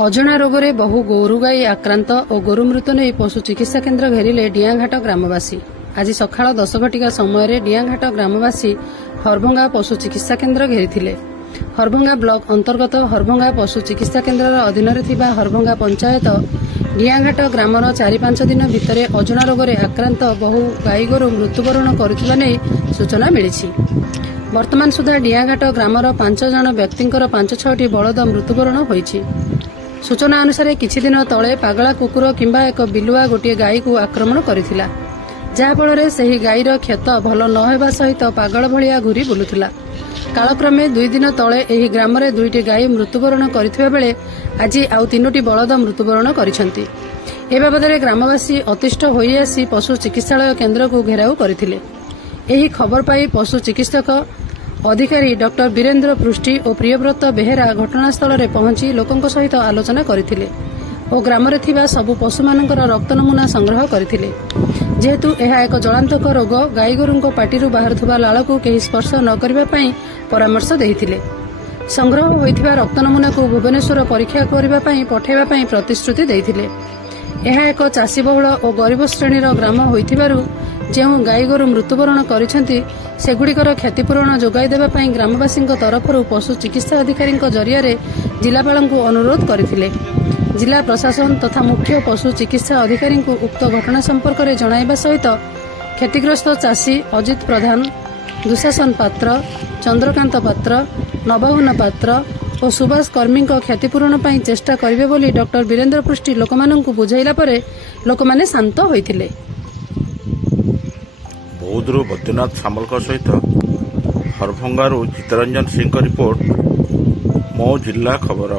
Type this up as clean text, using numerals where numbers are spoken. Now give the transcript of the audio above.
अजणा रोगरे बहु गोरुगाई आक्रांत और गोरु मृत्यु नहीं पशु चिकित्सा केन्द्र घेरिले डियाघाट ग्रामवासी। आज सकाळ 10 घटिका समय डियाघाट ग्रामवासी हरभंगा पशु चिकित्सा केन्द्र घेरिथिले। हरभंगा ब्लॉक अंतर्गत हरभंगा पशु चिकित्सा केन्द्र अधीन हरभंगा पंचायत डियाघाट ग्रामर 4-5 दिन भितर अजणा रोगरे आक्रांत बहु गाई गोरु मृत्युवरण करुथिबा नै सूचना मिली। वर्तमान सुधा डियाघाट ग्रामर 5 जन व्यक्तिंकर 5-6टी बलद मृत्युवरण होईछि। सूचना अनुसार किछि दिन तले पागला कुकुर किंबा एक बिलुआ गोटे गाई को आक्रमण करिथिला, जहाँफल से गाईर क्षत भल न हेबा सहित पागल भलिया घूरी बुलुथिला। कालक्रमे 2 दिन तले एही ग्राम रे 2टी गाई मृत्युवरण करिथिबा बेले आज आउ 3टी बलद मृत्युवरण करिसेंती। ए बाबदरे ग्रामवासी अतिष्ठ होई आसी पशु चिकित्सालय केन्द्र को घेराव करथिले। एही खबर पाई पशु चिकित्सक अधिकारी डॉक्टर वीरेन्द्र पृष्टि और प्रियव्रत बेहेरा घटनास्थल में पहुंची लोकों सहित आलोचना करथिले और ग्राम रे थिबा सबु पशु मानकर रक्त नमूना संग्रह करथिले। जेहेतु यह एक जलांतक रोग गाई गोरुंको पाटिरु बाहरुथुबा लाल को केही स्पर्श न करिबा पई परामर्श देथिले। संग्रह होइथिबा रक्त नमूना को भुवनेश्वर परीक्षा करिबा पई पठाइबा पई प्रतिश्रुति देथिले। यह एक चाषी बहुल और गरीब श्रेणीर ग्राम होइथिबारु जो गाई गोरु मृत्युवरण करिसेंती सेगुड़िकर क्षतिपूरण जोगाई देबा पई ग्रामवासी तरफरु पशु चिकित्सा अधिकारी जरिया जिलापाल को अनुरोध करथिले। जिला प्रशासन तथा मुख्य पशु चिकित्सा अधिकारी उक्त घटना संपर्क में जणाइबा सहित क्षतिग्रस्त चाषी अजित प्रधान, दुशासन पात्र, चंद्रकांत पात्र, नवघन पात्र और सुभाष कर्मी क्षतिपूरण पई चेष्टा करिवे बोली डॉक्टर वीरेन्द्र पृष्टि लोकमानंकु बुझाइला परे लोकमाने शांत होइथिले। बौद्धरू बैद्यनाथ सामल सहित हरभंगारू चित्तरंजन सिंह रिपोर्ट मो जिला खबर।